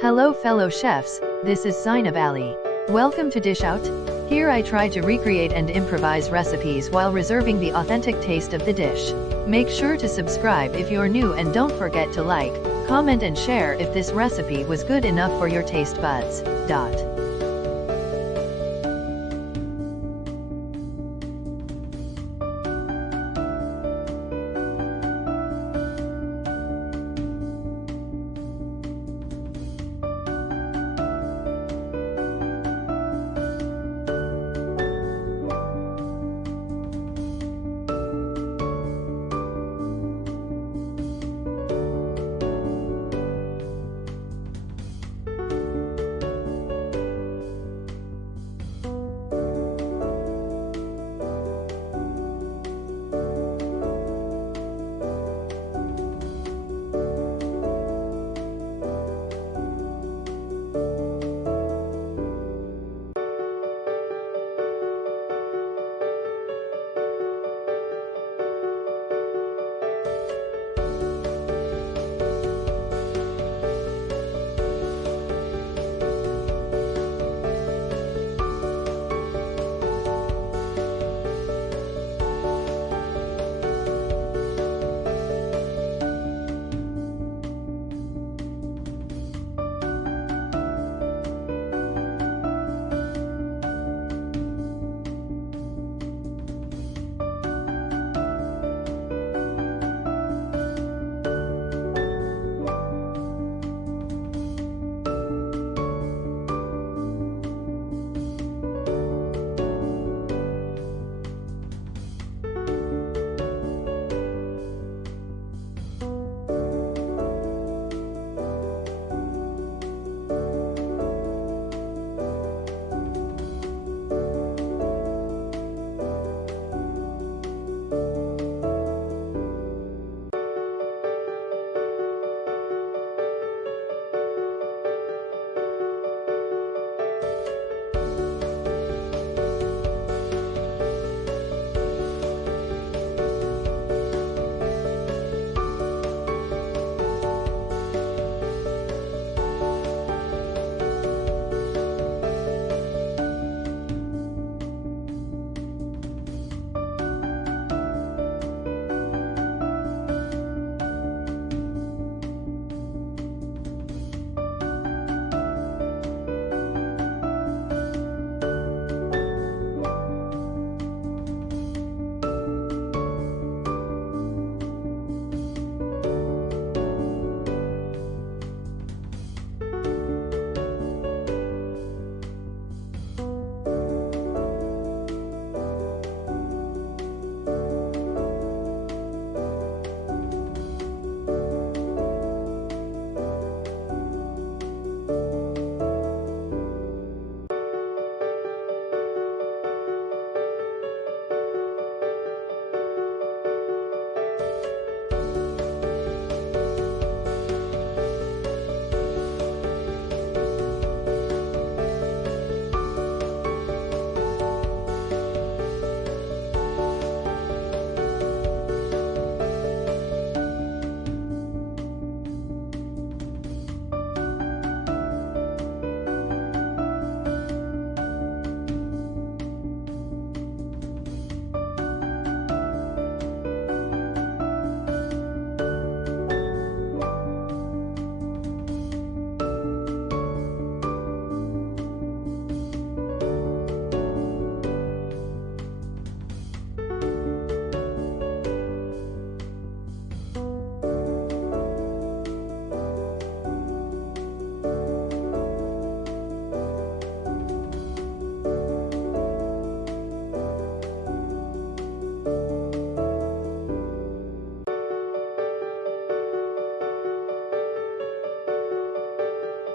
Hello fellow chefs, this is Zainab Ali. Welcome to Dish Out. Here I try to recreate and improvise recipes while reserving the authentic taste of the dish. Make sure to subscribe if you're new and don't forget to like, comment and share if this recipe was good enough for your taste buds.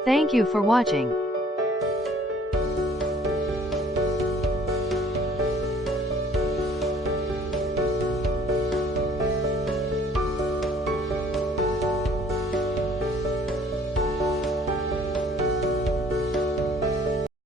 Thank you for watching.